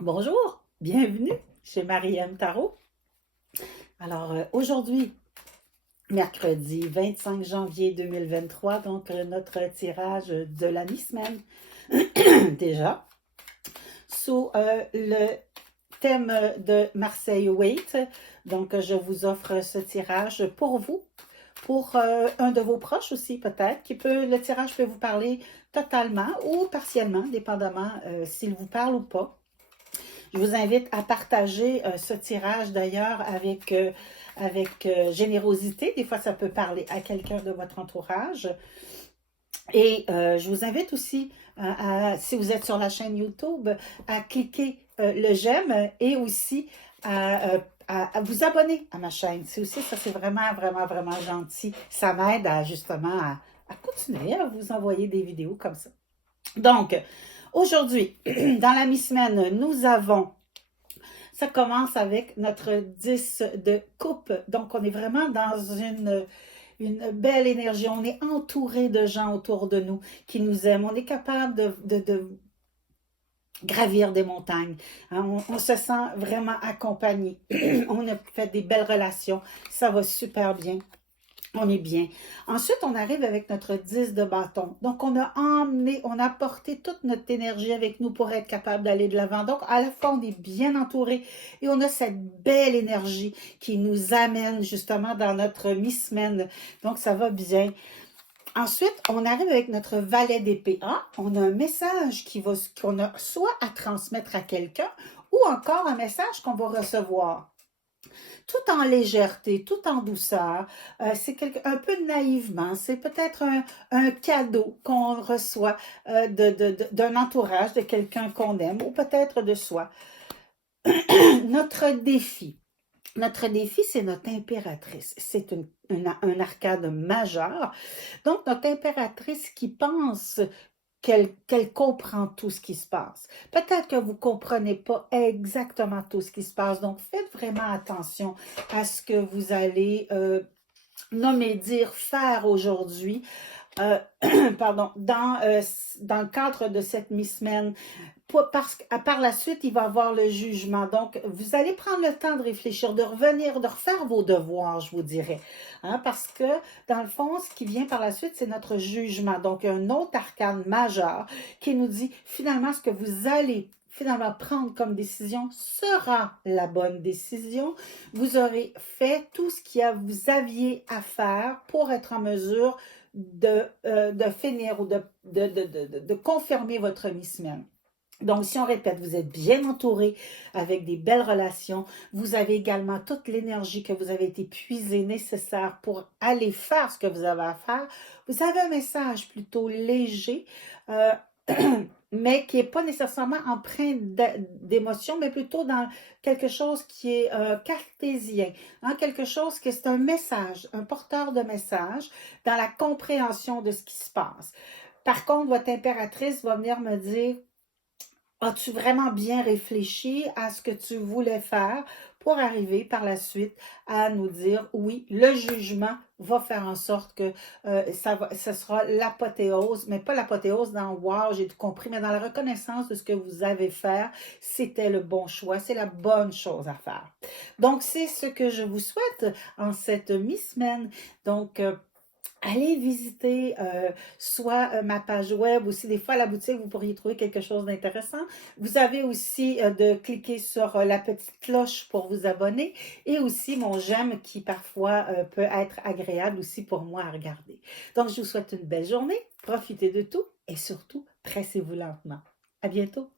Bonjour, bienvenue chez Marie-M Tarot. Alors aujourd'hui, mercredi 25 janvier 2023, donc notre tirage de la mi-semaine déjà, sous le thème de Marseille Wait. Donc je vous offre ce tirage pour vous, pour un de vos proches aussi peut-être, le tirage peut vous parler totalement ou partiellement, dépendamment s'il vous parle ou pas. Je vous invite à partager ce tirage d'ailleurs avec générosité. Des fois, ça peut parler à quelqu'un de votre entourage. Et je vous invite aussi, si vous êtes sur la chaîne YouTube, à cliquer le j'aime et aussi à vous abonner à ma chaîne. C'est aussi, ça c'est vraiment, vraiment, vraiment gentil. Ça m'aide justement à continuer à vous envoyer des vidéos comme ça. Donc, aujourd'hui, dans la mi-semaine, nous avons ça commence avec notre 10 de coupe. Donc, on est vraiment dans une belle énergie. On est entouré de gens autour de nous qui nous aiment. On est capable de gravir des montagnes. On se sent vraiment accompagné. On a fait des belles relations. Ça va super bien. On est bien. Ensuite, on arrive avec notre 10 de bâton. Donc, on a emmené, on a porté toute notre énergie avec nous pour être capable d'aller de l'avant. Donc, à la fois, on est bien entouré et on a cette belle énergie qui nous amène justement dans notre mi-semaine. Donc, ça va bien. Ensuite, on arrive avec notre valet d'épée. On a un message qu'on a soit à transmettre à quelqu'un ou encore un message qu'on va recevoir tout en légèreté, tout en douceur. C'est un peu naïvement, c'est peut-être un cadeau qu'on reçoit d'un entourage, de quelqu'un qu'on aime, ou peut-être de soi. Notre défi. Notre défi, c'est notre impératrice. C'est un arcade majeur. Donc, notre impératrice qui pense qu'elle comprend tout ce qui se passe. Peut-être que vous ne comprenez pas exactement tout ce qui se passe, donc faites vraiment attention à ce que vous allez nommer, dire, faire aujourd'hui. Pardon, dans le cadre de cette mi-semaine, parce qu'à par la suite, il va y avoir le jugement. Donc, vous allez prendre le temps de réfléchir, de revenir, de refaire vos devoirs, je vous dirais. Parce que, dans le fond, ce qui vient par la suite, c'est notre jugement. Donc, un autre arcane majeur qui nous dit, finalement, ce que vous allez finalement prendre comme décision sera la bonne décision. Vous aurez fait tout ce que vous aviez à faire pour être en mesure de finir ou de confirmer votre mi-semaine. Donc, si on répète, vous êtes bien entouré avec des belles relations. Vous avez également toute l'énergie que vous avez été puisée nécessaire pour aller faire ce que vous avez à faire. Vous avez un message plutôt léger, euh, mais qui n'est pas nécessairement empreint d'émotion, mais plutôt dans quelque chose qui est cartésien, quelque chose qui est un message, un porteur de message dans la compréhension de ce qui se passe. Par contre, votre impératrice va venir me dire, as-tu vraiment bien réfléchi à ce que tu voulais faire pour arriver par la suite à nous dire oui, le jugement va faire en sorte que ce sera l'apothéose, mais pas l'apothéose dans wow, j'ai tout compris, mais dans la reconnaissance de ce que vous avez fait, c'était le bon choix, c'est la bonne chose à faire. Donc, c'est ce que je vous souhaite en cette mi-semaine. Donc, allez visiter soit ma page web, aussi des fois à la boutique, vous pourriez trouver quelque chose d'intéressant. Vous avez aussi de cliquer sur la petite cloche pour vous abonner et aussi mon j'aime qui parfois peut être agréable aussi pour moi à regarder. Donc, je vous souhaite une belle journée, profitez de tout et surtout, pressez-vous lentement. À bientôt!